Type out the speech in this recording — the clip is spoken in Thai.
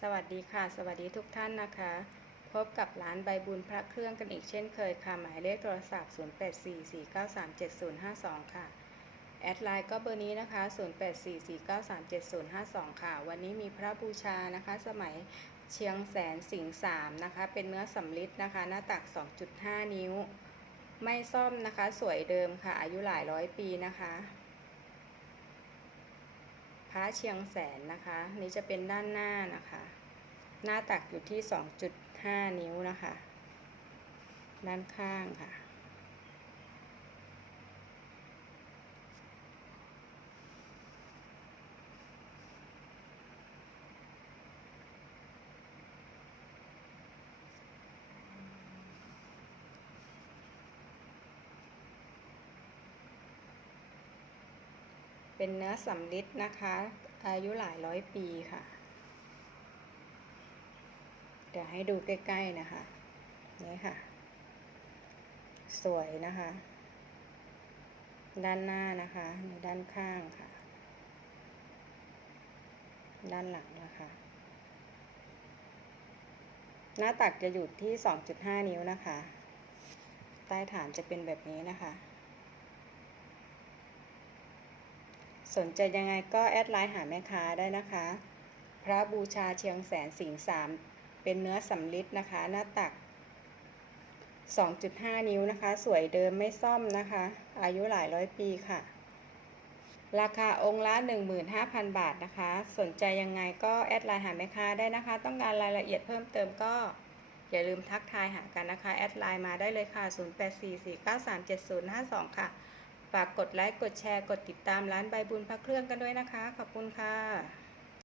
สวัสดีค่ะ สวัสดีทุกท่านนะคะ พบกับร้านใบบุญพระเครื่องกันอีกเช่นเคยค่ะ หมายเลขโทรศัพท์ 0844937052 ค่ะ แอดไลน์ก็เบอร์นี้นะคะ 0844937052 ค่ะ วันนี้มีพระบูชานะคะ สมัยเชียงแสนสิงสามนะคะ เป็นเนื้อสำลิดนะคะ หน้าตัก 2.5 นิ้ว ไม่ซ่อมนะคะ สวยเดิมค่ะ อายุหลายร้อยปีนะคะ พระเชียงแสนนะคะ นี่จะเป็นด้านหน้านะคะ หน้าตักอยู่ที่ 2.5 นิ้วนะคะ ด้านข้างค่ะ เป็นเนื้อสำลิดนะคะ อายุหลายร้อยปีค่ะ เดี๋ยวให้ดูใกล้ๆนะคะ นี่ค่ะ สวยนะคะ ด้านหน้านะคะด้านข้างค่ะ ด้านหลังนะคะหน้าตักจะอยู่ที่ 2.5 นิ้วนะคะ ใต้ฐานจะเป็นแบบนี้นะคะ สนใจยังไงก็แอดไลน์หาแม่ค้าได้นะคะ พระบูชาเชียงแสนสิงสามเป็นเนื้อสำลิดนะคะ หน้าตัก 2.5 นิ้วนะคะ สวยเดิมไม่ซ่อมนะคะ อายุหลายร้อยปีค่ะ ราคาองค์ละ 15,000 บาทนะคะ สนใจยังไงก็แอดไลน์หาแม่ค้าได้นะคะ ต้องการรายละเอียดเพิ่มเติมก็อย่าลืมทักทายหากันนะคะ แอดไลน์มาได้เลยค่ะ 0844937052 ค่ะ ฝากกดไลค์ กดแชร์ กดติดตามร้านใบบุญพระเครื่องกันด้วยนะคะ ขอบคุณค่ะ